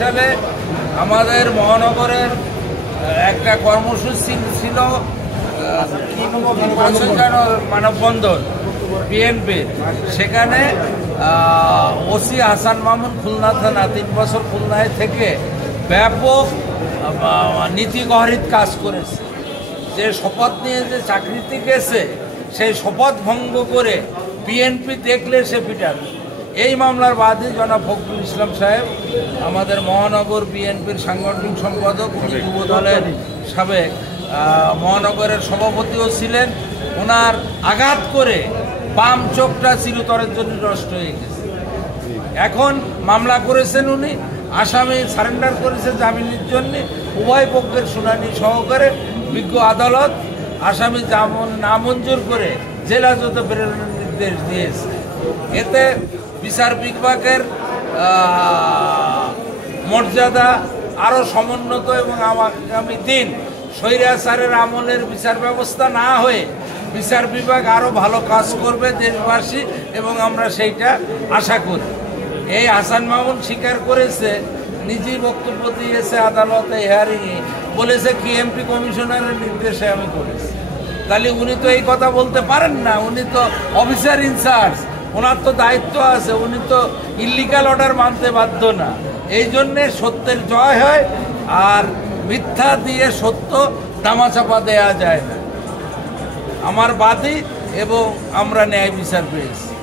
সালে আমাদের মহানগরের একটা কর্মসূচি ছিল মানববন্ধন বিএনপির। সেখানে ওসি হাসান মামুন খুলনা থানা 3 বছর খুলনায় থেকে ব্যাপক নীতিগহরিত কাজ করেছে। যে শপথ নিয়ে যে চাকরিতে গেছে সেই শপথ ভঙ্গ করে বিএনপি দেখলে সে পিটাবে। এই মামলার বাদী জনাব ফখরুল ইসলাম সাহেব আমাদের মহানগর বিএনপির সাংগঠনিক সম্পাদক, যুব দলের সাবেক মহানগরের সভাপতিও ছিলেন। ওনার আঘাত করে বাম চোখটা চিরতরের জন্য নষ্ট হয়ে গেছে। এখন মামলা করেছেন উনি, আসামি সারেন্ডার করেছে জামিনের জন্য। উভয় পক্ষের শুনানি সহকারে বিজ্ঞ আদালত আসামি নামঞ্জুর করে জেলা জজ প্রেরণের নির্দেশ দিয়েছে। এতে বিচার বিভাগের মর্যাদা আরও সমুন্নত এবং আগামী দিন স্বৈরাচারের আমলের বিচার ব্যবস্থা না হয়ে বিচার বিভাগ আরও ভালো কাজ করবে দেশবাসী, এবং আমরা সেইটা আশা করি। এই হাসান মামুন স্বীকার করেছে, নিজেই বক্তব্য দিয়েছে আদালতে হিয়ারিংয়ে, বলেছে কেএমপি কমিশনারের নির্দেশে আমি করেছি। তাহলে উনি তো এই কথা বলতে পারেন না, উনি তো অফিসার ইনচার্জ, ওনার তো দায়িত্ব আছে, উনি তো ইল্লিগাল অর্ডার মানতে বাধ্য না। এই জন্যে সত্যের জয় হয়, আর মিথ্যা দিয়ে সত্য দামাচাপা দেয়া যায় না। আমার বাদী এবং আমরা ন্যায় বিচার পেয়েছি।